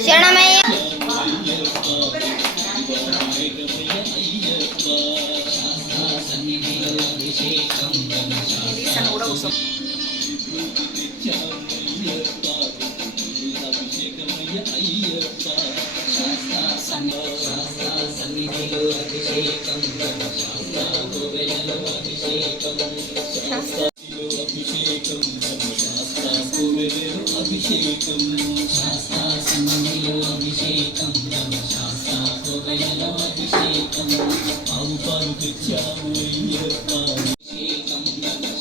శరణమయ్య అభిషేకం శాస్త్ర సన్నిధిలో అభిషేకం శాస్త్ర కోవెలలో అభిషేకం ఆవు పాలు తెచ్చాము అయ్యప్ప అభిషేకం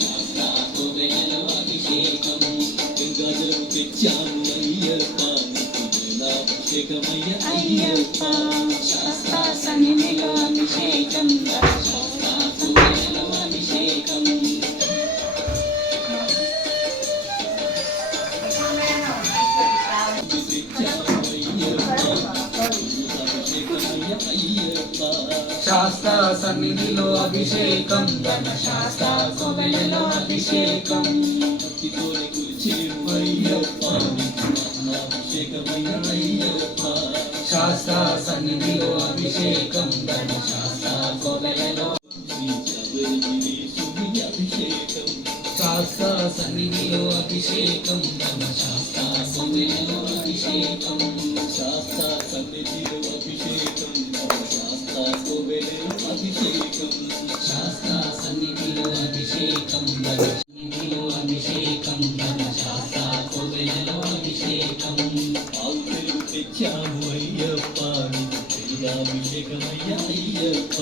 శాస్త్ర కోవెలలో అభిషేకం గంగాజలం తెచ్చాము అయ్యప్ప అభిషేకమయ్య అయ్యప్ప శాస్త్ర సన్నిధిలో అభిషేకం శాస్త్ర కోవెలలో అభిషేకం శాస్త్ర సన్నిధిలో అభిషేకం ధన శాస్త్ర కోవెలలో అభిషేకం భక్తితోనే కుల్చేము అయ్యప్ప అభిషేకమయ్య అయ్యప్ప శాస్త్ర సన్నిధిలో అభిషేకం ధన శాస్త్ర కోవెలలో అభిషేకం శాస్త్ర సన్నిధిలో అభిషేకం ధన శాస్త్ర కోవెలలో అభిషేకం శాస్త్ర సన్నిధిలో అభిషేకం అభిషేకం శాస్త్ర సన్నిధిలో అభిషేకం సన్నిధిలో అభిషేకం ధన శాస్త్ర కోవెలలో అభిషేకం ఆవులు తెచ్చాము అయ్యప్ప అభిషేకమయ్య అయ్యప్ప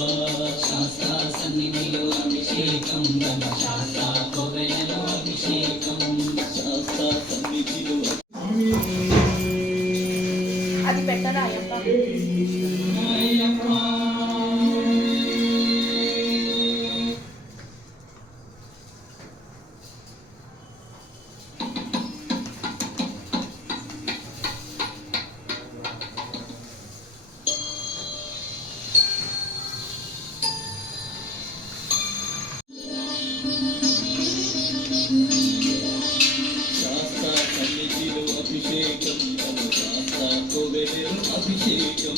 శాస్త్ర సన్నిధిలో అభిషేకం ధన శాస్త్ర కోవెలలో అభిషేకం శాస్త్ర సన్నిధిలో అది పెట్టరా అయ్యప్ప అభిషేకం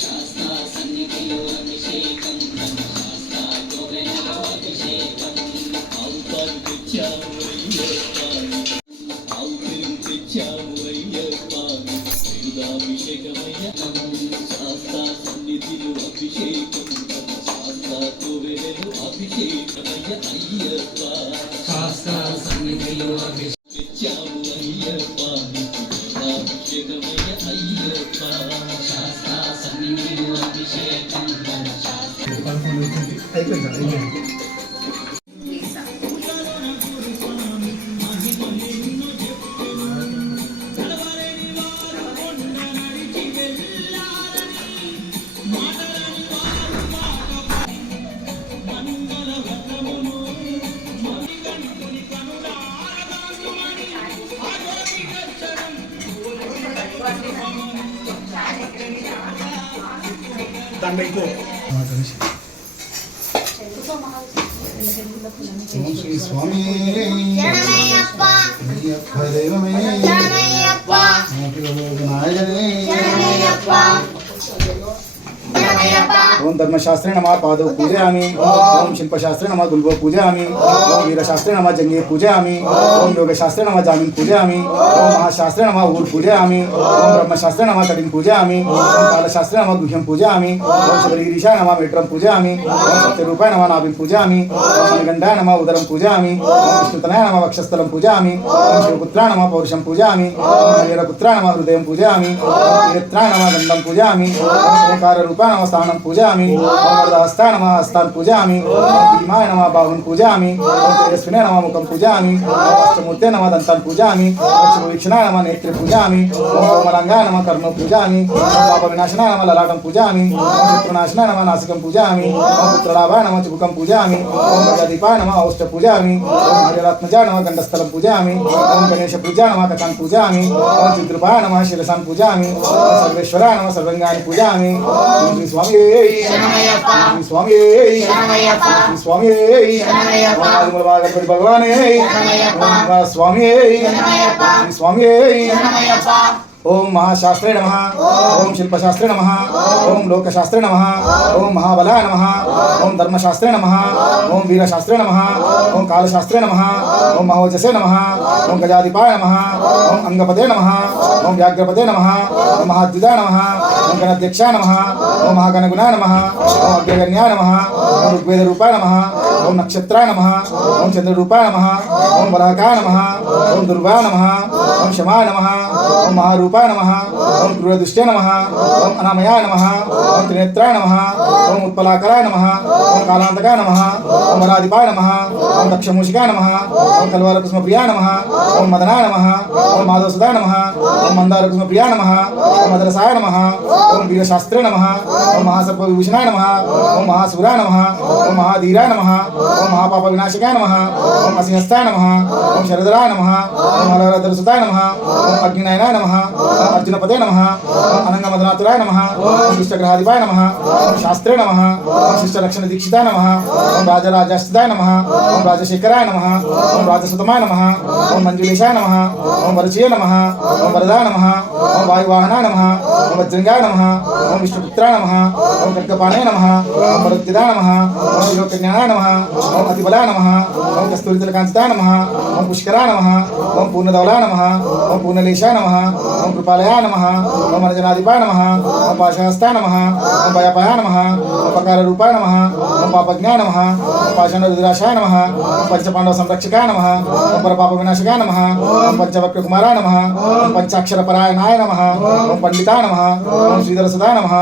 శాస్త్ర సన్నిధిలో అభిషేకం శాస్త్ర కోవెలలో అభిషేకం ఆవు పాలు తెచ్చాము అయ్యప్ప ఆవు పెరుగు తెచ్చాము అయ్యప్ప అభిషేకమయ్య శాస్త్ర సన్నిధిలో అభిషేకం శాస్త్ర కోవెలలో అభిషేకమయ్య అయ్యప్ప శాస్త్ర సన్నిధిలో తెచ్చాము అయ్యప్ప అభిషేకమయ్య అయ్యప్ప శాస్త్ర సన్నిధిలో అభిషేకం శ్రీ స్వామి శరణమయ్యప్ప ओम धर्मशास्त्रे नमः पादौ पूजयामि ओम शिल्पशास्त्रे नमः गुल्बो पूजयामि ओम वीरशास्त्रे नमः जंगे पूजयामि ओम योगशास्त्रे नमः जामिन पूजयामि ओम महाशास्त्रे नमः ऊर पूजयामि ओम ब्रह्मशास्त्रे नमः कटिं पूजयामि ओम कालशास्त्रे नमः गुह्यं पूजयामि ओम शबरीरीशाय नमः मेत्रं पूजयामि ओम सत्यरूपाय नमः नाभिं पूजयामि ओम मणिगण्डाय नमः उदरं पूजयामि ओम विष्णुतनाय नमः वक्षस्थलं पूजयामि ओम शिवपुत्राय नमः पौरुषं पूजयामि ओम हरिहरपुत्राय नमः हृदयं पूजयामि ओम त्रिनेत्राय नमः गन्धं पूजयामि ओम ओंकाररूपाय नमः स्थानं पूजयामि ओम वरदहस्ताय नमः हस्तान् पूजयामि ओम भीमाय नमः बाहुं पूजयामि ओम तेजस्विनाय नमः मुखं पूजयामि ओम अष्टमूर्ते नमः दन्तान् पूजयामि ओम शिववीक्षणाय नमः नेत्रे पूजयामि ओम कोमलांगाय नमः कर्णौ पूजयामि ओम पापविनाशनाय नमः ललाटं पूजयामि ओम शत्रुनाशनाय नमः नासिकं पूजयामि ओम पुत्रलाभाय नमः चिबुकं पूजयामि ओम प्रजादीपाय नमः औष्ठ पूजयामि ओम हरिरात्मजाय नमः गण्डस्थलं पूजयामि ओम गणेश पूजाय नमः कथां पूजयामि ओम चिद्रूपाय नमः शिरसान् पूजयामि ओम सर्वेश्वराय नमः सर्वाङ्गानि पूजयामि ओम श्री स्वामी श्री स्वामी श्री स्वामी भगवान स्वामी श्री स्वामी ओम महाशास्त्रे नमः ओम शिल्पशास्त्रे नमः ओम लोकशास्त्रे नमः ओम महाबलाय नमः ओम धर्मशास्त्रे नमः ओम वीरशास्त्रे नमः ओम कालशास्त्रे नमः ओम महोजसे नमः ओम गजाधिपाय नमः ओम अंगपते नमः ओम व्याघ्रपते नमः ओम महाद्युताय नमः ओम गणाध्यक्षाय नमः ओम महागणगुणाय नमः ओम अग्रगण्याय नमः ओम ऋग्वेदरूपाय नमः ओम नक्षत्राय नमः ओम चंद्ररूपाय नमः ओम बलहकाय नमः ओम दुर्गाय नमः ओम शमाय नमः ओम महारूपाय नमः ओम क्रूरदुष्टे नमः ओम अनामयाय नमः ओम त्रिनेत्राय नमः ओम उत्पलाकराय नमः ओम कालांतकाय नमः ओम वराधिपाय नमः ओम दक्षमूषिकाय नमः ओम कल्वारकुसुमप्रियाय नमः ओम मदनाय नमः ओम माधवसुधाय नमः ओम मंदारकुसुमप्रियाय नमः ओम मदरसाय नमः ओम वीरशास्त्रे नमः ओम महासर्पविभूषणाय नमः ओम महासूराय नमः ओम महाधीराय नमः ओम महापापविनाशकाय नमः ओम असिंहस्ताय नमः ओम शरदराय नमः ओम हरहरधरसुताय नमः ओम अग्निनयनाय नमः ओम अर्जुनपते नमः ओम अनंगमदनातुराय नमः ओम दुष्टग्रहाधिपाय नमः ओम शास्त्रे नमः ओम शिष्टरक्षणदीक्षिताय नमः ओम राजराजास्थिताय नमः ओम राजशेखराय नमः ओम राजसुतमाय नमः ओम मंजुलेशाय नमः ओम वरचीय नमः ओम वरदाय नमः ओम वायुवाहनाय नमः ओम वज्रंगाय नमः ओम विष्णुपुत्राय नमः ओम खड्गपाणे नमः ओम वरुद्धिदाय नमः ओम विलोकज्ञानाय नमः ओम अतिबलाय नमः ओम कस्तूरितिलकांचिताय नमः ओम पुष्कराय नमः ओम पूर्णधवलाय नमः ओम पूर्णलेशाय नमः ओम कृपालयाय नमः ओम अर्जनाधिपाय नमः ओम पाशहस्ताय नमः ओम भयपाय नमः ओम पकाररूपाय नमः ओम पापज्ञाय नमः ओम पाषाणरुद्राशाय नमः ओम पंचपांडव संरक्षकाय नमः ओम परपापविनाशकाय नमः ओम पंचवक्रकुमाराय नमः ओम पंचाक्षरपरायणाय नमः ओम पंडिताय नमः ओम श्रीधरसुधाय नमः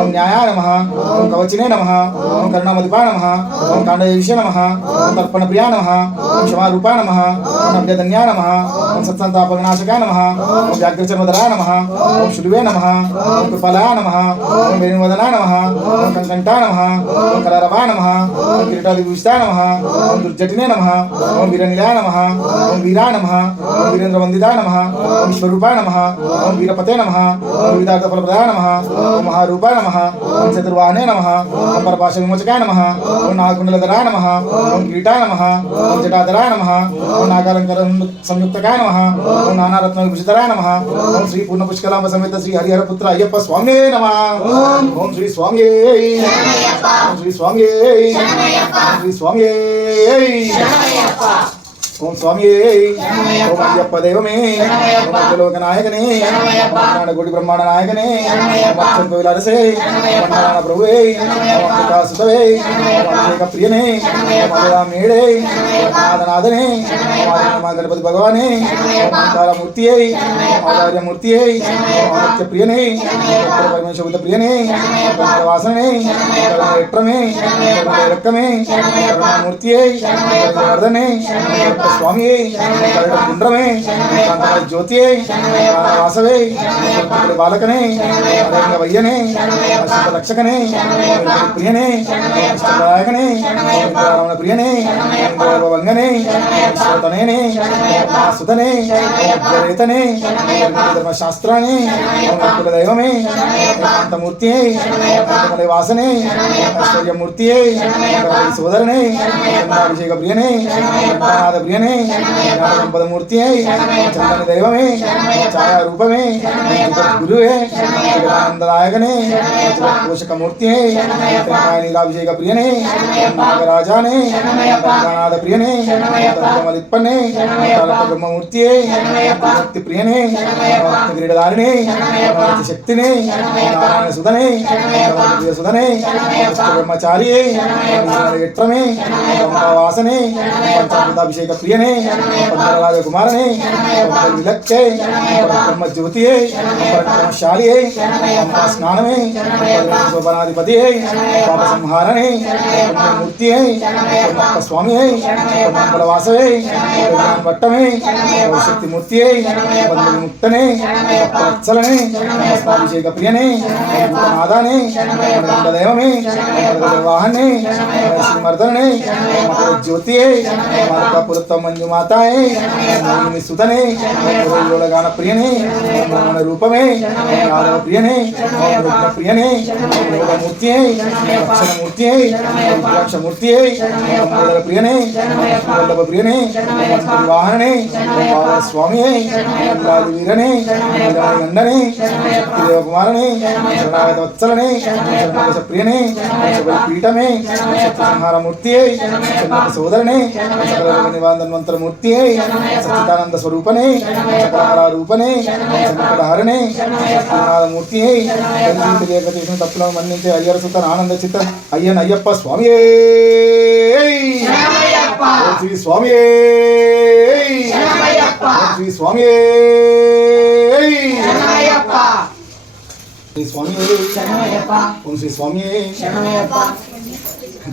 ओम न्यायाय नमः ओम कवचिने नमः ओम करुणामदिपाय नमः ओम कांडयुषे नमः ओम तर्पणप्रियाय नमः ओम क्षमारूपाय नमः ओम अभ्यदन्याय नमः ओम सत्संतापविनाशकाय नमः ओम व्याघ्रचर्मधराय नमः ओम शुलुवे नमः ओम कृपालाय नमः ओम वेणुवदनाय नमः ओम कंकंठाय नमः ओम कलारवाय नमः ओम किरीटादिभूषिताय नमः ओम दुर्जटिने नमः ओम वीरनिलयाय नमः ओम वीराय नमः ओम वीरेन्द्रवन्दिताय नमः ओम विश्वरूपाय नमः ओम वीरपते नमः ओम विविधार्थफलप्रदाय नमः ओम महारूपाय नमः ओम चतुर्वाहने नमः ओम परपाशविमोचकाय नमः ओम नागकुण्डलधराय नमः ओम किरीटाय नमः ओम जटाधराय नमः ओम नागालंकार संयुक्तकाय नमः ओम नानारत्नविभूषितराय नमः ओम श्री पूर्णपुष्कलांब समेत श्री हरिहरपुत्र अय्यप्प स्वामी नमः ओम श्री स्वामी ओम श्री स्वामी ओम श्री स्वामी ओम स्वामी ओम अय्यप्प देवमे ओम अग्रलोकनायकने ओम नारायणकोटि ब्रह्मांड नायकने ओम अच्युत विलासे ओम नारायण प्रभुवे ओम अमृता सुतवे ओम अभिषेक प्रियने ओम अभिरामेणे ओम नादनादने ओम आदित्य गणपति भगवाने ओम ओंकार मूर्तिये ओम आचार्य मूर्तिये ओम अमृत प्रियने ओम परमेश्वर प्रियने ओम वासने ओम नेत्रमे ओम रक्कमे ओम मूर्तिये ओम वर्धने स्वामी कुंड्रमे ज्योति वासवे बालकने वैयने रक्षकने प्रियने नायकने रावण प्रियने वंगने तनयने सुतने जरेतने धर्मशास्त्राणे कुलदैवमे कांतमूर्ति वासने ऐश्वर्यमूर्ति सोदरने अभिषेक प्रियने प्रियने पदमूर्ति चंदन दैवमे छाया रूपमे गुरुवे आनंदनायकने पोषक मूर्ति नीलाभिषेक प्रियने नागराजाने गणानाथ प्रियने कमलिप्पने ब्रह्ममूर्ति शक्ति प्रियने क्रीडधारिणे शक्तिने नारायण सुधने सुधने ब्रह्मचारी यत्रमे वासने पंचामृताभिषेक प्रियने राजकुमारने विलक्षे ब्रह्म ज्योति पराक्रमशाली स्नानमे शोभनाधिपति पाप संहारणे मूर्ति स्वामी बलवासवे भट्टमे शक्ति मूर्ति मुक्तने वत्सलने अभिषेक प्रियने नादाने देवमे वाहने श्रीमर्दने ज्योति पुरत्व మంజు మాతాయే మోహిని సుతనే యోగగాన ప్రియనే మోహన రూపమే యాదవ ప్రియనే రత్న ప్రియనే యోగమూర్తియే లక్షణమూర్తియే రుద్రాక్షమూర్తియే మూలల ప్రియనే వల్లభ ప్రియనే వాహననే స్వామియే రాజు వీరనే వీరమణి నందనే శక్తిదేవ కుమారనే శరణాగత వత్సలనే శరణాగత ప్రియనే పీఠమే శక్తి సంహారమూర్తియే చంద్ర సోదరనే సకల నివాంతమూర్తియే సచ్చిదానంద స్వరూపనే సకల రూపనే సంకటహరణే మూర్తియే తెలియక చేసిన తప్పులను మన్నించే అయ్యర్ సుత ఆనంద చిత్త అయ్యన్ అయ్యప్ప స్వామియే శ్రీ స్వామియే శ్రీ స్వామియే శ్రీ స్వామియే ఓం శ్రీ స్వామియే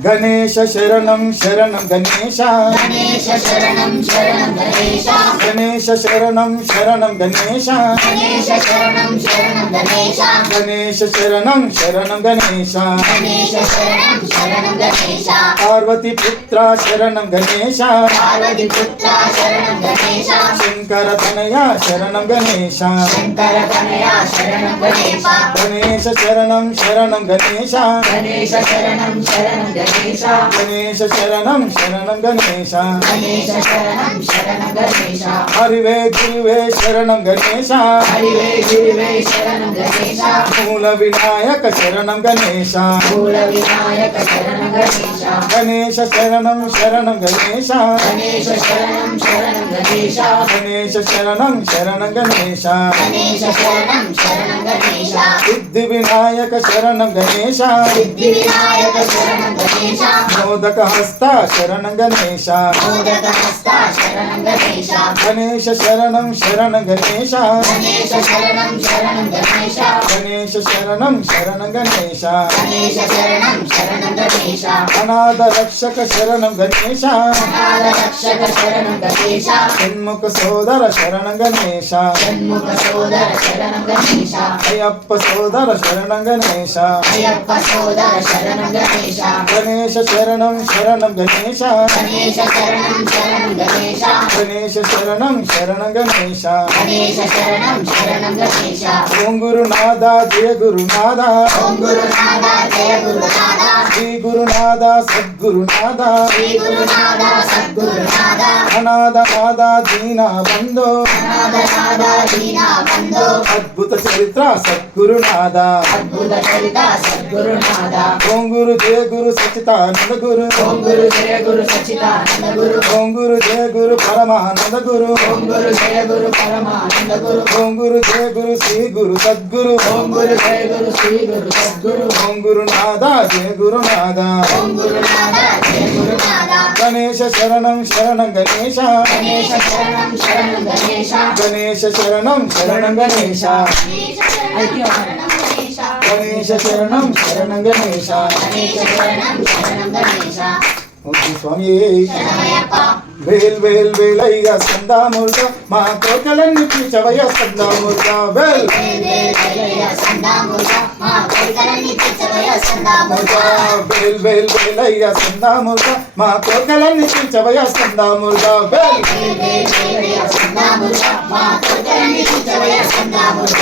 గణేశ శరణం శరణం గణేశ గణేశ శరణం శరణం గణేశ గణేశ శరణం శరణం గణేశ గణేశ శరణం శరణం గణేశ గణేశ శరణం శరణం గణేశ గణేశ శరణం శరణం గణేశ పార్వతి పుత్ర శరణం గణేశ పార్వతి పుత్ర శరణం గణేశ శంకర తనయ శరణం గణేశ శంకర తనయ శరణం గణేశ గణేశ శరణం శరణం గణేశ గణేశ శరణం శరణం గణేశ గణేశ శరణం శరణం గణేశ గణేశ శరణం శరణం గణేశ హరివే గురువే శరణం గణేశ హరివే గురువే శరణం గణేశ మూల వినాయక శరణం గణేశ మూల వినాయక శరణం గణేశ గణేశ శరణం శరణం గణేశ గణేశ శరణం శరణం గణేశ గణేశ శరణం శరణం గణేశ గణేశ శరణం శరణం గణేశ సిద్ధి వినాయక శరణం గణేశ సిద్ధి వినాయక శరణం గణేశ మోదక హస్త శరణం గణేశ మోదక హస్త శరణం గణేశ గణేశ శరణం శరణం గణేశ గణేశ శరణం శరణం గణేశ గణేశ శరణం శరణం గణేశ గణేశ శరణం శరణం గణేశ అనాథ రక్షక శరణం గణేశ అనాథ రక్షక శరణం గణేశ షణ్ముఖ సోదర శరణం గణేశ షణ్ముఖ సోదర శరణం గణేశ అయ్యప్ప సోదర శరణం గణేశ అయ్యప్ప సోదర శరణం గణేశ గణేశ శరణం శరణం గణేశ గణేశ శరణం శరణం గణేశ గణేశ శరణం శరణం గణేశ గణేశ శరణం శరణం గణేశ ఓం గురునాథ జయ గురునాథ ఓం గురునాథ జయ గురునాథ శ్రీ గురునాథ సద్గురునాథ శ్రీ గురునాథ సద్గురునాథ అనాథ నాథ దీన బంధో అనాథ నాథ దీనా బంధో అద్భుత చరిత్ర సద్గురునాథ అద్భుత చరిత సద్గురునాథ ఓం గురు జయ గురు సచితానంద గురు ఓం గురు జయ గురు సచ్చిదానంద గురు ఓం గురు జయ గురు పరమానంద గురు ఓం గురు జయ గురు పరమానంద గురు ఓం గురు జయ గురు శ్రీ గురు సద్గురు ఓం గురు జయ గురు శ్రీ గురు సద్గురు ఓం గురునాథ జయ గురునాథ ఓం గురునాథ జయ గురునాథ గణేశ శరణం శరణం గణేశ గణేశ శరణం శరణం గణేశ గణేశ శరణం శరణం గణేశ గణేశ శరణం శరణం గణేశ గణేశ శరణం శరణం గణేశ ఓం శ్రీ స్వామి శరణమయ్యప్ప వేల్ వేల్ వేలయ్య సందామూర్త మా కోరికలన్నీ తీర్చవయ్య సందామూర్త వేల్ వేలయ్య సందామూర్త మా కోరికలన్నీ తీర్చవయ్య సందామూర్త వేల్ వేల్ వేలయ్య సందామూర్త మా కోరికలన్నీ తీర్చవయ్య సందామూర్త వేల్ వేలయ్య సందామూర్త మా కోరికలన్నీ తీర్చవయ్య సందామూర్త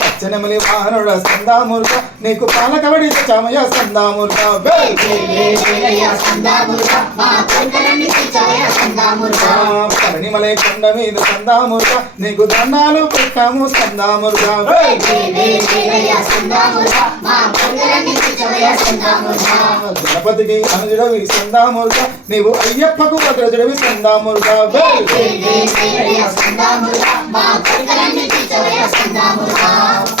పచ్చనమలి వాహనుడ సందామూర్త నీకు పాలకవడి తెచ్చామయ్య సందామూర్త వేల్ వేలయ్య సందామూర్త మా కోరికలన్నీ తీర్చవయ్య సందామూర్త పరిణిమలై కొండ మీద సందామూర్త నీకు దండాలు పెట్టాము సందామూర్త వేల్ వేలయ్య సందామూర్త మా కోరికలన్నీ తీర్చవయ్య సందామూర్త గణపతికి అనుజుడవి సందామూర్త నీవు అయ్యప్పకు భద్రజుడవి సందామూర్త వేల్ వేలయ్య సందామూర్త మా కోరికలన్నీ తీర్చవయ్య సందామూర్త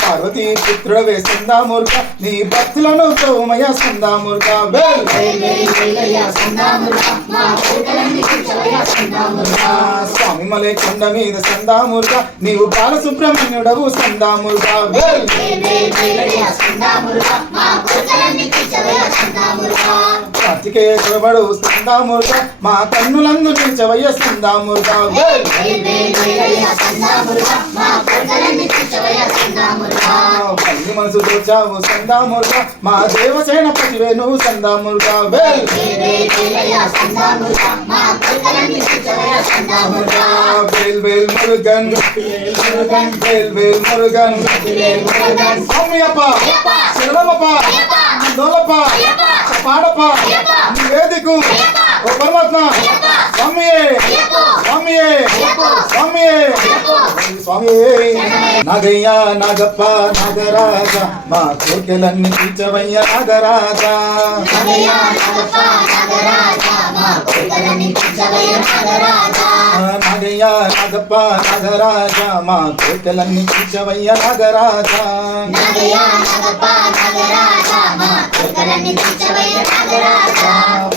పార్వతీ పుత్రుడవే సందామూర్త నీ భక్తులను తోమయ సందామూర్త వేల్ వేలయ్య సందామూర్త మా కోరికలన్నీ తీర్చవయ్య సందామూర్త స్వామి మలై కొండ మీద సందామూర్త నీవు బాలసుబ్రహ్మణ్యుడవు సందామూర్త వేల్ వేలయ్య సందామూర్త మా కోరికలన్నీ తీర్చవయ్య సందామూర్త కార్తికేయ కొడబడు సందామూర్త మా కన్నులందు నిలిచవయ్య సందామూర్త వేల్ వేలయ్య సందామూర్త మా కోరికలన్నీ తీర్చవయ్య సందామూర్త పల్లి మనసు దోచావు సందామురుగా మా దేవసేన పతివే నువ్వు సందామురుగా వేల్ వేల్ వేల్ మురుగన్ వేల్ వేల్ మురుగన్ స్వామియప్ప శరణమప్ప దోలప్ప పాడప్ప వేదికు ఓ పరమాత్మ స్వామియే స్వామియే స్వామియే స్వామియే నాగయ్య నాగప్ప నాగరాజ మా కోర్కెలన్నీ తీర్చవయ్య నాగరాజ నాగయ్య నాగప్ప నాగరాజ మా కోర్కెలన్నీ తీర్చవయ్య నాగరాజ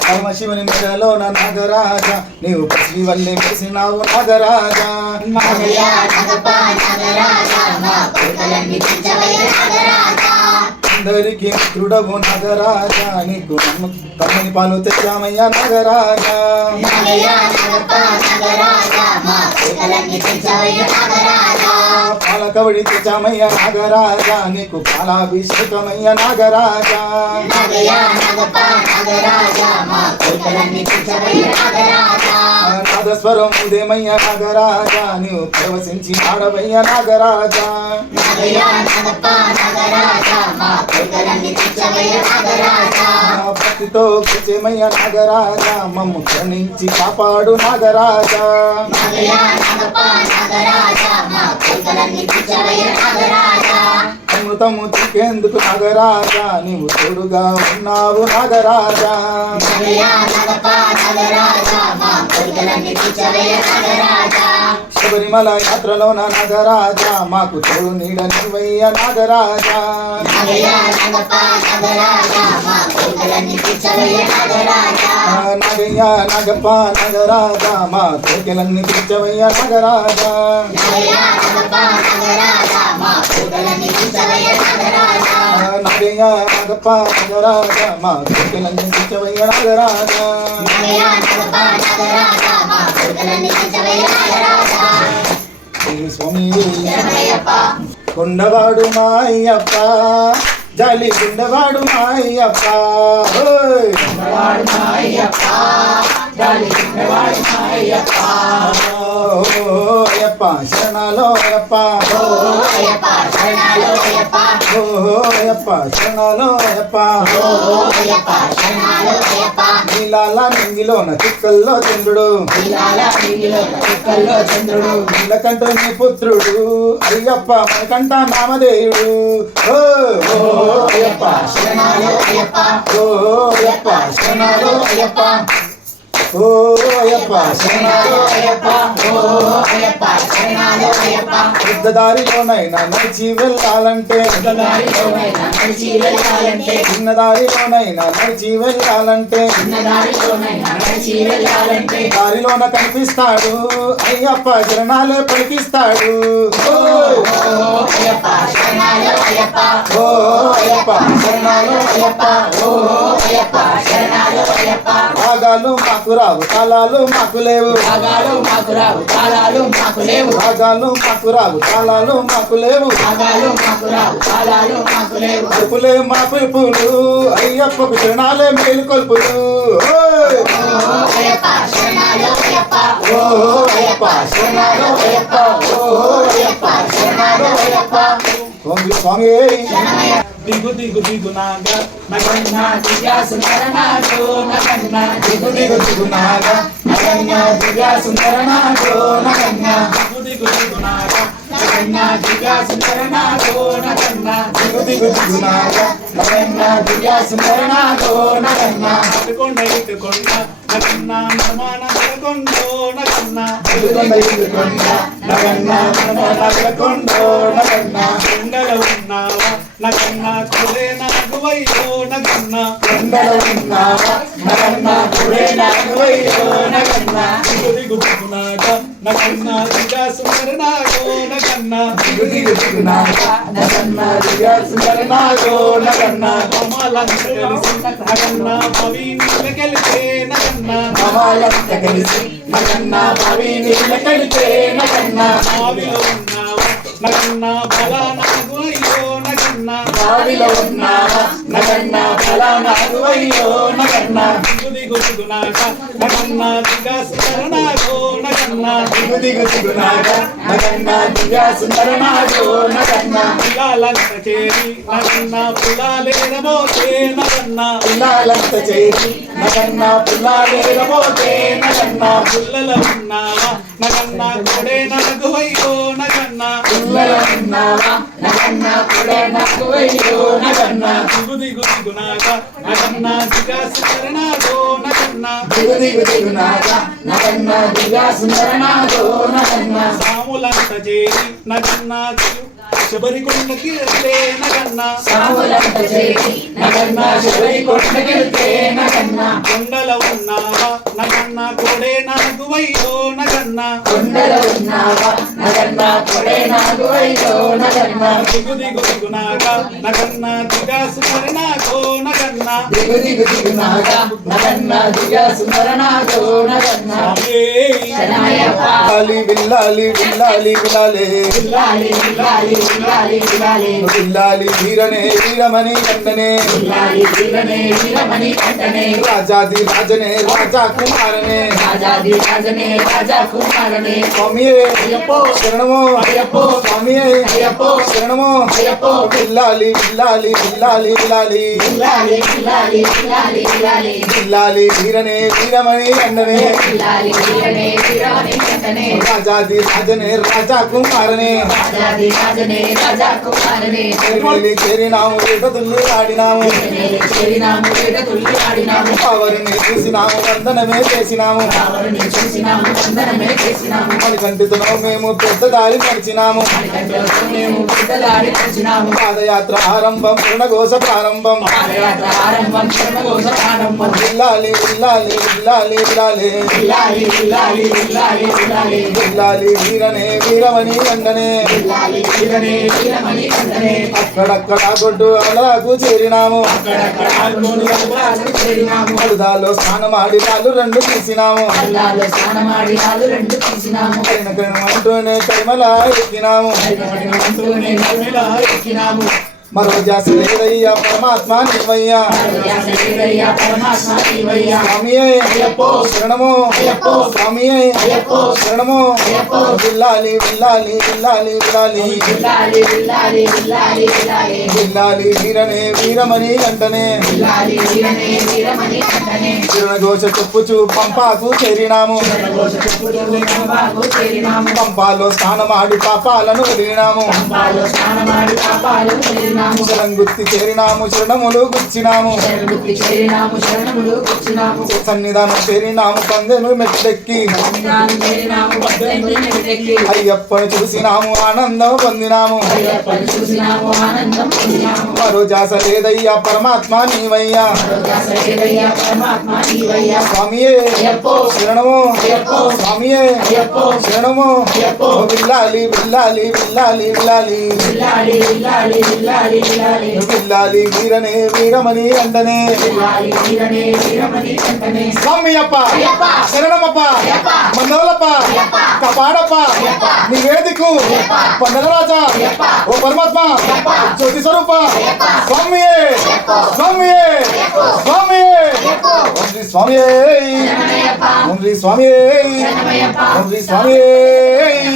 పరమశివుని మెడలో నా నాగరాజ నీవు పసి వల్లే వేసినావు నాగరాజ అందరికి మిత్రుడవు నాగరాజ నీకు కమ్మని పాలు తెచ్చామయ్యా నాగరాజ పాలకవడి తెచ్చామయ్యా నాగరాజ నీకు పాలాభిషేకమయ్యా నాగరాజ నాదస్వరం ఉదయమయ్యా నాగరాజ నీవు ప్రవశించి ఆడవయ్యా నాగరాజ భక్తితో కూర్చేమయ్య నాగరాజ మమ్ము కరుణించి కాపాడు నాగరాజ అమృతము చిక్కేందుకు నాగరాజ నీవు తోడుగా ఉన్నావు నాగరాజ శబరిమల యాత్రలో నా నాగరాజ మాకు తోడు నీడ నీవయ్య నాగరాజ నాగయ్య నాగప్ప నాగరాజ మా కోరికలన్నీ తీర్చవయ్య నాగరాజ నాగయ్య నాగప్ప నాగరాజ మా కోరికలన్నీ తీర్చవయ్య నాగరాజ స్వామి కొండవాడు మాయప్ప జాలి గుండవాడు మాయప్ప అయ్యప్ప శరణాలో అయ్యప్ప అయ్యప్ప శరణాలో అయ్యప్ప నీలాల నింగిలోన చుక్కల్లో చంద్రుడు నీలకంఠ నీ పుత్రుడు అయ్యప్ప మనకంట నామధేయుడు అయ్యప్ప శరణాలో అయ్యప్ప అయ్యప్ప శరణాలో అయ్యప్ప ఓ అయ్యప్ప శరణాలో అయ్యప్ప అయ్యప్ప శరణాలో అయ్యప్ప పెద్ద దారిలోనైనా నడిచి వెళ్ళాలంటే చిన్న దారిలోనైనా నడిచి వెళ్ళాలంటే దారిలోన కనిపిస్తాడు అయ్యప్ప శరణాలే పలికిస్తాడు ఓ అయ్యప్ప శరణాలో అయ్యప్ప రాగాలు మాకు రావు తాళాలు మాకు లేవు రాగాలు మాకు రావు తాళాలు మాకు లేవు అరుపులే మా పిలుపులు అయ్యప్పకు శరణాలే మేలుకొల్పులు అయ్యప్ప శరణాలో అయ్యప్ప స్వామి దిగు దిగు దిగు నాగా నగన్నా దివ్యా సుందరనాథో నగన్నా దిగు దిగు దిగు నాగా నగన్నా దివ్యా సుందరనాథో నగన్నా దిగు దిగు దిగు నాగా నగన్నా దివ్యా సుందరనాథో నగన్నా దిగు దిగు దిగు నాగా నగన్నా దివ్యా సుందరనాథో నగన్నా అటుకొండ ఇటుకొండ నగన్నా నమాన నగకొండో నగన్నా ఇటుకొండ ఇటుకొండ నగన్నా నమాన నగకొండో నగన్నా కొండల ఉన్నావా నగన్నా కురే నాగువయ్యో నగన్నా కొండల ఉన్నావా నగన్నా కురే నాగువయ్యో నగన్నా దిగు దిగు దిగు నాగా నగన్నా దివ్యా సుందరనాథో నగన్నా దిగు దిగు దిగు నాగా నగన్నా దివ్యా సుందరనాథో నగన్నా కమలంత కలిసి నగన్నా పవి నీళ్ళకెళితే నగన్నా కమలంత కలిసి నగన్నా పవి నీళ్ళకెళితే నగన్నా ఆవిలో ఉన్నావా నగన్నా బలా నాగు అయ్యో నగన్నా బావిలో ఉన్నావా నగన్నా ఫలానాగువయ్యో నగన్నా దిగునాక నగన్నా దిగా సుందరనాగో నగన్నా దిగునాక నగన్నా దిగా సుందరనాగో నగన్నా పిల్లాలంత చేరి నగన్నా పుల్లాలేరబోతే నగన్నా పిల్లాలంత చేరి నగన్నా పుల్లాలేరబోతే నగన్నా పుల్లల ఉన్నావా నగన్నా కొడే నరగువయ్యో నగన్నా పుల్లల ఉన్నావా నగన్నా కొడే నరగువయ్యో నగన్నా దిగునాక నగన్నా దిగా సుందరనాగో నగన్నా దిగునాక నగన్నా దిగా సుందరనాగో నగన్నా సాములంత చేరి నగన్నా శబరి కొండకి వెళ్తే నగన్నా సాములంత చేరి నగన్నా శబరి కొండకెళ్తే నగన్నా కొండల ఉన్నావా నగన్నా కొడే నరగువయ్యో నగన్నా కొండల ఉన్నావా నగన్నా కొడే నాగువయ్యో నగన్నా దిగునాక నగన్నా దిగా సుందరనాగో నగన్నా దిగునాక నగన్నా దిగా సుందరనాగో నగన్నా శరణయ్యప్ప బిల్లాలి బిల్లాలి బిల్లాలి బిల్లాలి బిల్లాలి బిల్లాలి బిల్లాలి బిల్లాలి వీరనే వీరమణి కంటనే బిల్లాలి వీరనే వీరమణి కంటనే రాజాది రాజనే రాజా కుమారనే రాజాది రాజనే రాజా కుమారనే స్వామియే అయ్యప్పో శరణమో అయ్యప్పో స్వామియే అయ్యప్పో శరణమో అయ్యప్పో బిల్లాలి బిల్లాలి బిల్లాలి బిల్లాలి బిల్లాలి బిల్లాలి బిల్లాలి బిల్లాలి బిల్లాలి వీరనే వీరమణి కంటనే బిల్లాలి వీరనే వీరమణి కంటనే రాజాది రాజనే రాజా కుమారనే రాజాది రాజనే రాజా కుమారనే వెళ్ళి చేరినాము తుల్లి ఆడినాము చేరినాము వేద తుల్లి ఆడినాము పవరిని చూసినాము వందనమే చేసినాము రావణుని చూసినాము వందనమే చేసినాము మణికంఠితో మేము పెద్ద దారి నడిచినాము మణికంఠతో మేము పెద్దలాడి నడిచినాము పాదయాత్ర ఆరంభం పూర్ణఘోష ప్రారంభం పాదయాత్ర ఆరంభం శరణఘోష ప్రారంభం బిల్లాలి బిల్లాలి బిల్లాలి బిల్లాలి బిల్లాలి బిల్లాలి బిల్లాలి బిల్లాలి బిల్లాలి వీరనే వీరమణి కండనే బిల్లాలి వీరనే వీరమణి కంటనే అక్కడక్కడ గొడ్డు అలకు చేరినాము అక్కడక్కడ ఆల్మోని అల్లాలు చేరినాము అడుదాలో స్నానమాడి వాళ్ళు రెండు తీసినాము అల్లాలో స్నానమాడి నాలు రెండు తీసినాము అంటూనే కైమల ఎక్కినాము అంటూనే నవ్వులా ఎక్కినాము మరో జాస లేదయ్యా పరమాత్మ నీవయ్యా యాసలేదయ్యా పరమాత్మ నీవయ్యా స్వామియే అయ్యప్పో శరణమో అయ్యప్పో స్వామియే అయ్యప్పో శరణమో అయ్యప్పో బిల్లాలి బిల్లాలి బిల్లాలి బిల్లాలి బిల్లాలి బిల్లాలి బిల్లాలి బిల్లాలి బిల్లాలి వీరనే వీరమణి కంటనే బిల్లాలి వీరనే వీరమణి కంటనే ఘోష చెప్పుచు పంపాకు చేరినాము ఘోష చెప్పుతుండే కంబాకు చేరినాము పంపాలో స్నానమాడి పాపాలను వదిలినాము కంబాలో స్నానమాడి పాపాలు చేరినాము శరం గుర్తి చేరినాము శరణములు గుచ్చినాము శరణుకి చేరినాము శరణములు కూర్చున్నాము సన్నిధానం చేరినాము పందెను మెట్లెక్కి సన్నిధానం చేరినాము పద్దెనిమిది మెట్లెక్కి అయ్యప్పను చూసినాము ఆనందం పొందినాము అయ్యప్పని చూసినాము ఆనందం పొందినాము మరో జాస లేదయ్యా పరమాత్మ నీవయ్యా యాసలేదయ్యా పరమాత్మ నీవయ్యా స్వామియే అయ్యప్పో శరణమో అయ్యప్పో స్వామియే అయ్యప్పో శరణమో అయ్యప్పో బిల్లాలి బిల్లాలి బిల్లాలి బిల్లాలి బిల్లాలి బిల్లాలి బిల్లాలి బిల్లాలి బిల్లాలి వీరనే వీరమణి అంటనే బిల్లాలి వీరనే వీరమణి కంటనే స్వామియప్ప అయ్యప్ప శరణమప్ప అయ్యప్ప మందవలప్ప అయ్యప్ప కపాడప్ప అయ్యప్ప నివేదికు అయ్యప్ప పండలరాజా అయ్యప్ప ఓ పరమాత్మ అయ్యప్ప జ్యోతి స్వరూప అయ్యప్ప స్వామియే అయ్యప్ప స్వామియే అయ్యప్ప స్వామియే అయ్యప్ప ఓం శ్రీ స్వామియే శరణమయ్యప్ప ఓం శ్రీ స్వామియే శరణమయ్యప్ప ఓం శ్రీ స్వామియే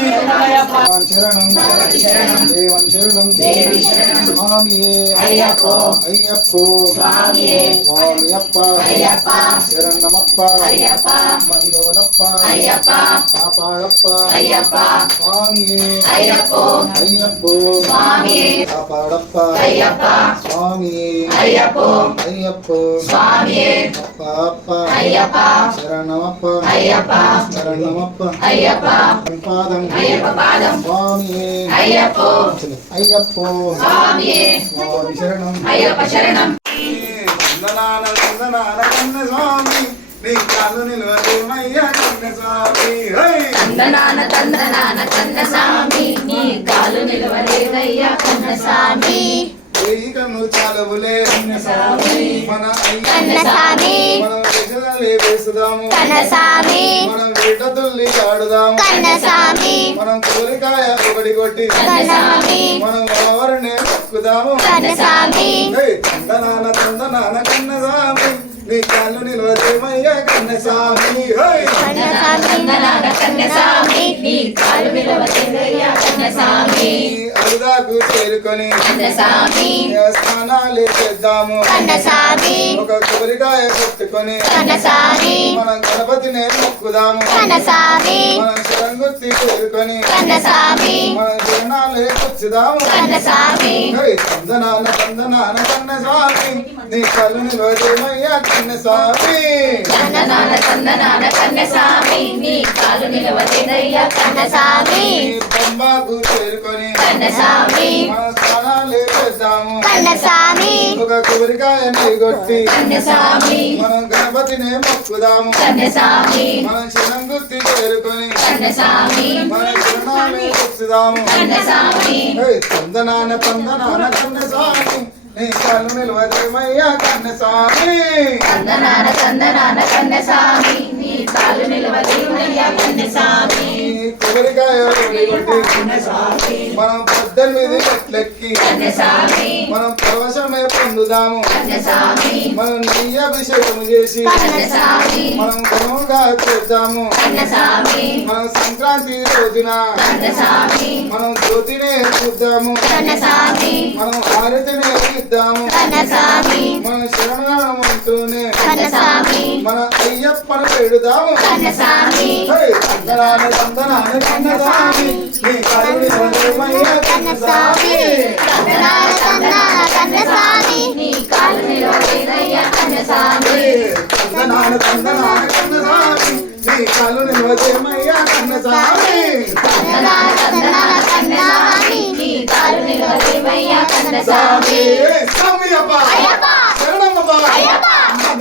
శరణమయ్యప్ప శరణం శరణం దేవన్ శరణం దేవి శరణం స్వామియే అయ్యప్పో అయ్యప్పో స్వామియే స్వామియప్ప అయ్యప్ప శరణమప్ప అయ్యప్ప మందవనప్ప అయ్యప్ప కాపాడప్ప అయ్యప్ప స్వామియే అయ్యప్పో అయ్యప్పో స్వామియే కాపాడప్ప అయ్యప్ప స్వామియే అయ్యప్పో అయ్యప్పో స్వామియే అప్ప అప్ప అయ్యప్ప శరణమప్ప అయ్యప్ప శరణమప్ప అయ్యప్ప పాదం అయ్యప్ప పాదం స్వామియే అయ్యప్పో అయ్యప్పో స్వామియే స్వామి శరణం అయ్యప్ప శరణం వందనాల వందనాల కన్న స్వామి నీ కాళ్ళు నిలవలేమయ్యా కన్న స్వామి హై! తందనాన తందనాన కన్నస్వామి నీ కాలు నిలవలేదయ్యా కన్నస్వామి వెయ్యి కన్ను చాలవులే కన్నస్వామి మన కన్నస్వామి మన వేషమే వేసుదాము కన్నస్వామి మనం వేట తుల్లి ఆడుదాము కన్నస్వామి మనం కోరికాయ ఒకటి కొట్టి కన్నస్వామి మనం ఆవరణే మొక్కుదాము కన్నస్వామి తందనాన తందనాన కన్నస్వామి నీ కాళ్ళు నిలవదేమయ్యా కన్నస్వామి కన్నస్వామి నీ కాలు విలువయ్యా కన్నస్వామి అరుదాకు చేరుకొని కన్నస్వామి స్నానాలు చేద్దాము కన్నస్వామి ఒక కొబ్బరికాయ కొట్టుకొని కన్నస్వామి మనం గణపతిని మొక్కుదాము కన్నస్వామి మనం శరంగుత్తి చేరుకొని కన్నస్వామి మనం శరణాలు కూర్చుదాము కన్నస్వామి తందనాన తందనాన కన్నస్వామి నీ కళ్ళు నిలవదేమయ్యా కన్నస్వామి తందనాన కన్నస్వామి నీ కాలు నిలవయ్యా కన్నస్వామి బొమ్మకు చేరుకొని కన్నస్వామి మనం స్నానాలు చేద్దాము కన్నస్వామి ఒక కొబ్బరికాయని కొట్టి కన్నస్వామి మనం గణపతిని మొక్కుదాము కన్నస్వామి మనం శరంగుత్తి చేరుకొని కన్నస్వామి మనం శరణాలు కూర్చుదాము కన్నస్వామి తందనాన తందనాన కన్నస్వామి నీ కళ్ళు నిలవదేమయ్యా కన్నస్వామి తందనాన కన్నస్వామి నీ కాలు నిలవయ్యా కన్నస్వామి కొబ్బరికాయ కొట్టి మనం 18 మెట్లెక్కి కన్నస్వామి మనం పరవశమే పొందుదాము కన్నస్వామి మనం నెయ్యి అభిషేకం చేసి కన్నస్వామి మనం ఘనంగా చేద్దాము కన్నస్వామి మనం సంక్రాంతి రోజున కన్నస్వామి మనం జ్యోతినే చూద్దాము కన్నస్వామి మనం హారతిని ఇద్దాము కన్నస్వామి మనం శరణం అంటూనే కన్నస్వామి మన అయ్యప్పను పెడుదాము కన్నస్వామి తందనాన తందనాన కన్నస్వామి నీ కరుణి సోదరమయ్యా కన్నస్వామి కన్నస్వామి నీ కాలు నిలవయ్యా కన్నస్వామి తందనాన తందనాన కన్నస్వామి నీ కళ్ళు నిలవదేమయ్యా కన్నస్వామి కన్నస్వామి నీ కాలు నిలవయ్యా కన్నస్వామి స్వామియప్ప అయ్యప్ప శరణమప్ప అయ్యప్ప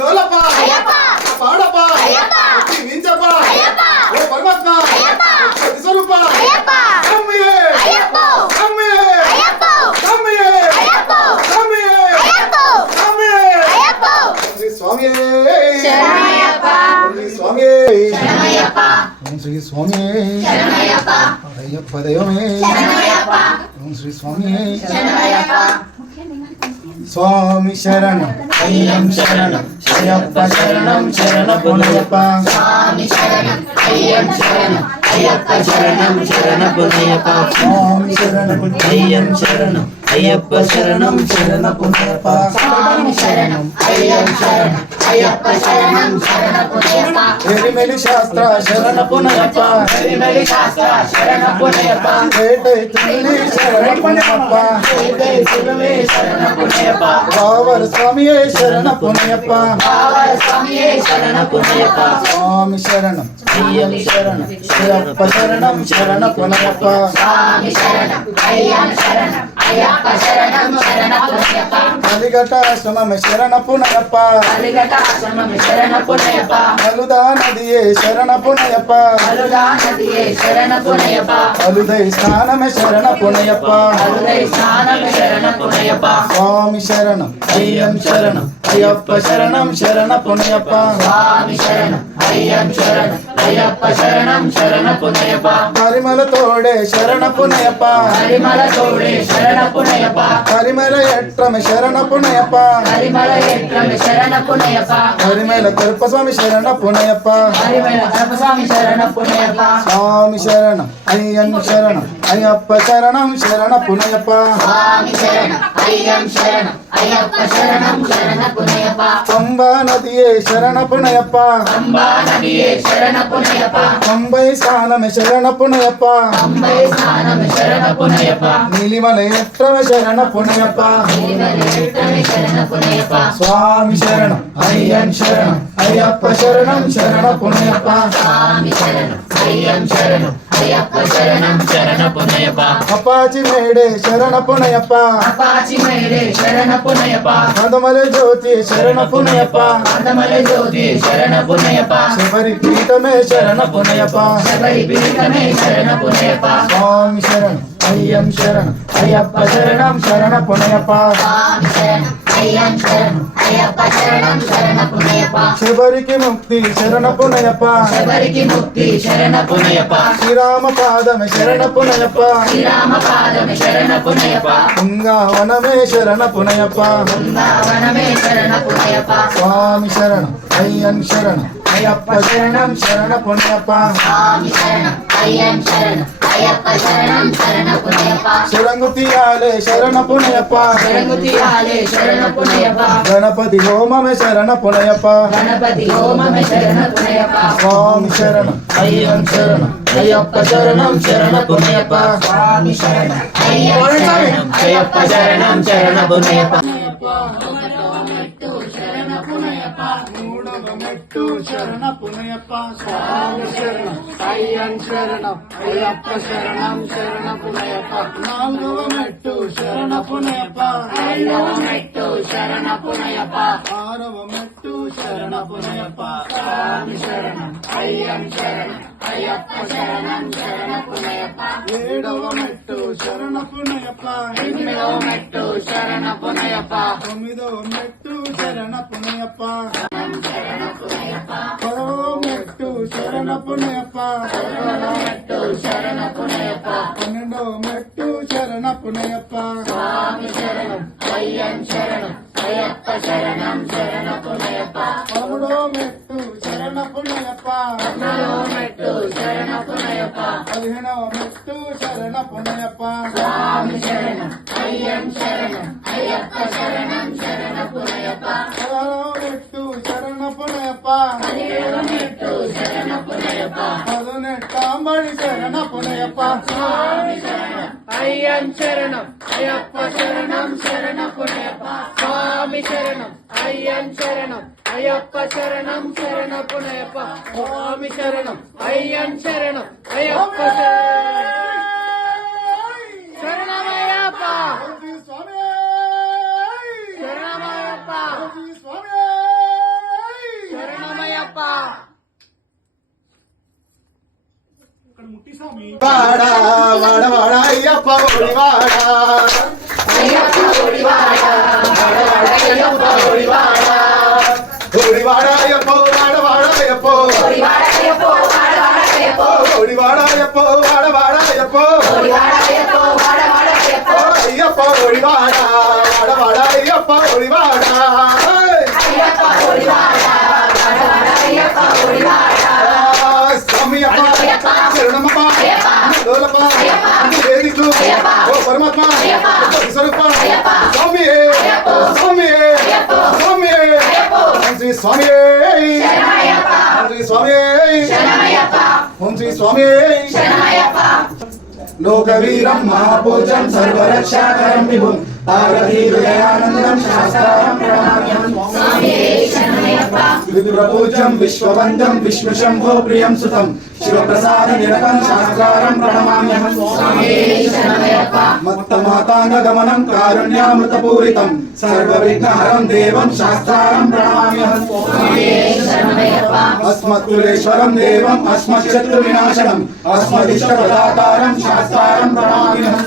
గోలప్ప అయ్యప్ప పాడప్ప అయ్యప్ప వించప్ప అయ్యప్ప ఓ పరమాత్మ అయ్యప్ప స్వరూప అయ్యప్ప స్వామియే అయ్యప్ప స్వామియే అయ్యప్ప స్వామియే అయ్యప్ప స్వామియే అయ్యప్ప స్వామియే అయ్యప్ప శ్రీ స్వామియే శరణమయ్యప్ప శ్రీ స్వామియే శరణమయ్యప్ప ఓం శ్రీ స్వామియే శరణమయ్యప్ప అయ్యప్ప దైవమే శరణమయ్యప్ప ఓం శ్రీ స్వామియే శరణమయ్యప్ప స్వామి శరణం అయ్యం శరణం అయ్యప్ప శరణం శరణపునయప్ప స్వామి శరణం అయ్యం శరణం అయ్యప్ప శరణం శరణపునయప్ప స్వామి శరణం అయ్యం శరణం అయ్యప్ప శరణం శరణపునయప్ప స్వామి శరణం అయ్యం శరణం అయ్యప్ప శరణం శరణపునయప్ప ఎరిమెలి శాస్త్ర శరణపునయప్ప ఎరిమెలి శాస్త్ర శరణపునయప్ప ఏటైతుంది శరణపునయప్ప శివమే శరణపునయప్ప రావర స్వామియే శరణపునయప్ప బావర స్వామియే శరణపునయప్ప స్వామి శరణం అయ్యం శరణం అయ్యప్ప శరణం శరణపునయప్ప స్వామి శరణం అయ్యం శరణం అయ్యప్ప శరణం శరణపునయప్ప కలిఘటాశ్రమమే శరణపునయప్ప కలిఘటాశ్రమం శరణపునయప్ప అలుదా నదియే శరణపునయప్ప అలుదా నదియే శరణపునయప్ప అలుదై స్నానమే శరణపునయప్ప అలుదై స్నానం శరణపునయప్ప స్వామి శరణం అయ్యం శరణం అయ్యప్ప శరణం శరణపునయప్ప స్వామి శరణం అయ్యం శరణం అయ్యప్ప శరణం శరణపునయప్ప పరిమళ తోడే శరణపునయప్ప పరిమళ తోడే శరణపునయప్ప పరిమళ ఎట్రమ శరణపునయప్ప పరిమళ ఏత్రం శరణపునయప్ప పరిమళ కల్పస్వామి శరణపునయప్ప పరిమళ కల్పస్వామి శరణపునయప్ప స్వామి శరణం అయ్యన్ శరణం అయ్యప్ప శరణం శరణపునయప్ప స్వామి శరణం అయ్యం శరణం అయ్యప్ప శరణం శరణపునయప్ప పంబా నదియే శరణపునయప్ప అంబా నదియే శరణపునయప్ప పంబై స్నానమే శరణపునయప్ప అంబై స్నానం శరణపునయప్ప నీలిమల ఎట్రమ శరణపునయప్ప శరణపునయప్ప స్వామి శరణం అయ్యన్ శరణం అయ్యప్ప శరణం శరణపునయప్ప స్వామి శరణం అయ్యం శరణం అయ్యప్ప శరణం శరణపునయప్ప అపాచి మేడే శరణపునయప్ప అపాచి మేడే శరణపునయప్ప పదమల జ్యోతి శరణపునయప్ప అందమల జ్యోతి శరణపునయప్ప శబరి పీఠమే శరణపునయప్ప శబరి పీఠమే శరణపునయప్ప స్వామి శరణం అయ్యం శరణం అయ్యప్ప శరణం శరణపునయప్ప స్వామి శరణం అయ్యం శరణం అయ్యప్ప శరణం శరణపునయప్ప శబరికి ముక్తి శరణపునయప్ప శబరికి ముక్తి శరణపునయప్ప శ్రీరామ పాదమే శరణపునయప్ప శ్రీరామ పాదమే శరణపునయప్ప బృందావనమే శరణపునయప్ప బృందావనమే శరణపునయప్ప స్వామి శరణం అయ్యన్ శరణం అయ్యప్ప శరణం శరణపునయప్ప స్వామి శరణం అయ్యం శరణం అయ్యప్ప శరణం శరణపునయప్ప శరణు తీయాలే శరణపునయప్ప శరణు తీయాలే శరణపునయప్ప గణపతి హోమమే శరణపునయప్ప గణపతి హోమమే శరణపునయప్ప స్వామి శరణం అయ్యన్ శరణం అయ్యప్ప శరణం శరణపునయప్ప స్వామి శరణం అయ్యప్ప శరణం అయ్యప్ప శరణం శరణపునయప్ప మూడవ మెట్టు శరణపునయప్ప స్వామి శరణం అయ్యన్ శరణం అయ్యప్ప శరణం శరణపునయప్ప నాలుగవ మెట్టు శరణపునయప్ప ఐదవ మెట్టు శరణపునయప్ప ఆరవ మెట్టు శరణపునయప్ప స్వామి శరణం అయ్యన్ శరణం అయ్యప్ప శరణం శరణపునయప్ప ఏడవ మెట్టు శరణపునయప్ప ఎనిమిదవ మెట్టు శరణపునయప్ప తొమ్మిదవ మెట్టు శరణపునయప్ప పదవ మెట్టు శరణపునయప్ప పన్నెండవ మెట్టు శరణపునయప్ప స్వామి శరణం అయ్యన్ శరణం అయ్యప్ప శరణం శరణపునయప్ప పదమూడవ మెట్టు శరణపునయప్ప పద్నాలుగవ మెట్టు శరణపునయప్ప పదిహేనవ మెట్టు శరణపునయప్ప స్వామి శరణం అయ్యన్ శరణం అయ్యప్ప శరణం శరణపునయప్ప పదహారవ మెట్టు శరణపునయప్ప పదిహేడవ మెట్టు శరణపునయప్ప పదునెట్టాంబడి శరణపునయప్ప స్వామి శరణం అయ్యన్ శరణం అయ్యప్ప శరణం శరణపునయప్ప స్వామి శరణం అయ్యన్ శరణం అయ్యప్ప శరణం శరణపునయప్ప స్వామి శరణం అయ్యన్ శరణం అయ్యప్ప శరణమయ్యప్ప శరణమయ్యప్ప శరణమయ్యప్ప వాడా వాడ వాడ అయ్యప్ప ఒడివాడా ఒడివాడ అయ్యప్ప వాడ వాడ అయ్యప్ప ఒడివాడ అయ్యప్ప వాడ వాడ అయ్యప్ప అయ్యప్ప ఒడివాడ వాడ వాడ అయ్యప్ప ఒడివాడ స్వామి అప్ప శరణమప్ప డోలప్ప వేదికు ఓ పరమాత్మ స్వరూప స్వామి స్వామి స్వామి శ్రీ స్వామి శ్రీ స్వామి ఓం శ్రీ స్వామి లోకవీరం మహాపూజం సర్వరక్షాకరం విభుం పార్వతీ హృదయానందం శాస్త్రం ప్రణామ్యం విదురపూజం విశ్వవందం విష్ణుశంభో ప్రియం సుతం శివప్రసాద నిరతం శాస్త్రం ప్రణమామ్యహం మత్తమాతాంగ గమనం కారుణ్యామృతపూరితం సర్వవిఘ్నహరం దేవం శాస్త్రం ప్రణమామ్యహం అస్మత్కులేశ్వరం దేవం అస్మచ్చత్రు వినాశనం అస్మదిష్టప్రదాతారం శాస్త్రం ప్రణమామ్యహం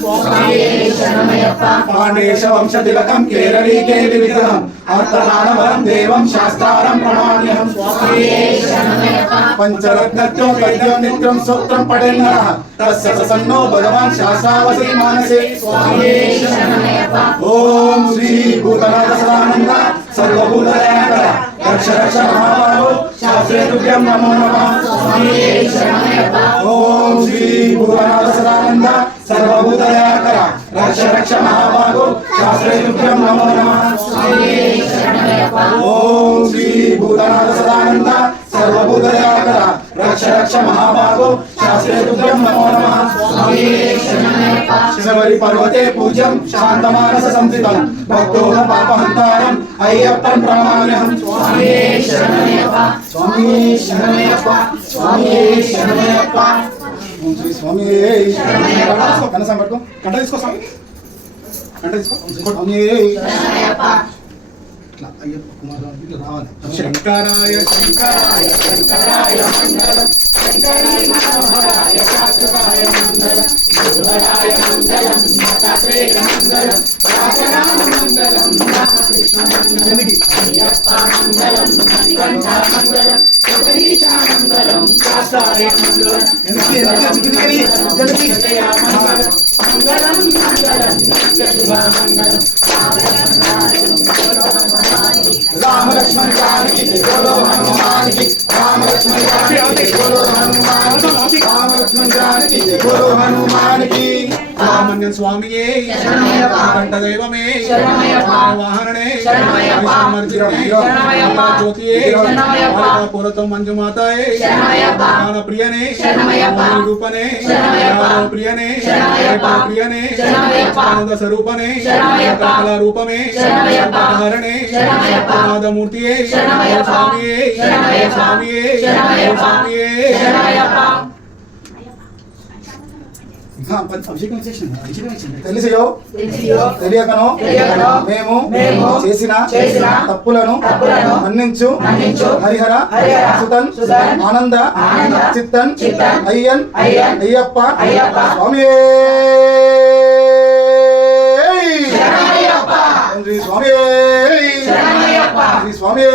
పాండేశ వంశతిలకం కేరళీకే విగ్రహం అర్థనానవరం దేవం శాస్త్రం ప్రణమామ్యహం పంచరత్నత్వం పద్యం నిత్యం సూత్రం పఠేన్నరః తస్య ప్రసన్నో భగవాన్ శాస్త్రావసీ మానసే ఓం శ్రీ భూతనాథ సదానంద సర్వభూతదయాకర రక్ష రక్ష మహాబాహో శాస్త్రే తుభ్యం నమో నమః ఓం శ్రీ భూతనాథ సదానంద సర్వభూతదయాకర రక్ష రక్ష మహాబాహో శాస్త్రే తుభ్యం నమో నమః ఓం శ్రీ భూతనాథ సదానంద సర్వభూతదయాకర రక్ష రక్ష మహాబాహో శాస్త్రే తుభ్యం నమో నమః శబరి పర్వతే పూజ్యం శాంతమానస సంస్థితం భక్తోహ పాపహంతారం అయ్యప్పన్ ప్రణమామ్యహం స్వామి శరణమయ్యప్ప స్వామి శరణమయ్యప్ప స్వామి శరణమయ్యప్ప ఓం శ్రీ స్వామి శరణమయ్యప్ప కన్న సంపర్కం కంట తీసుకో స్వామి కంట తీసుకో స్వామి శరణమయ్యప్ప ఇట్లా అయ్యప్ప కుమారరావు ఇట్లా రావాలి శంకరాయ శంకరాయ శంకరాయ మంగళం శంకరాయ మనోహరాయ శాశ్వతాయ మంగళం గురువరాయ మంగళం దత్తాత్రేయ మంగళం మంగళం రాజరామ మంగళం రామకృష్ణ మంగళం అయ్యప్ప మంగళం మణికంఠ మంగళం శబరీశ మంగళం కాసాయ మంగళం మంగళం మంగళం శుభ మంగళం राम लक्ष्मण जानकी बोलो हनुमान की राम लक्ष्मण जानकी बोलो हनुमान की राम लक्ष्मण जानकी बोलो हनुमान की రామన్య స్వామియే శరణమయ్యప్ప కంఠ దైవమే శరణమయ్యప్ప వాహననే శరణమయ్యప్ప మర్జినే శరణమయ్యప్ప జ్యోతియే శరణమయ్యప్ప పూలతో మంజు మాతాయే శరణమయ్యప్ప జ్ఞాన ప్రియనే శరణమయ్యప్ప రూపనే శరణమయ్యప్ప ప్రియనే శరణమయ్యప్ప ప్రియనే శరణమయ్యప్ప ఆనంద స్వరూపనే శరణమయ్యప్ప కళా రూపమే శరణమయ్యప్ప హరణే శరణమయ్యప్ప నాదమూర్తియే శరణమయ్యప్ప స్వామియే శరణమయ్యప్ప స్వామియే శరణమయ్యప్ప స్వామియే శరణమయ్యప్ప తెలిసియో తెలియకనో మేము చేసిన తప్పులను మన్నించు హరిహర సుతన్ ఆనంద చిత్తన్ అయ్యన్ అయ్యప్ప స్వామి స్వామి స్వామి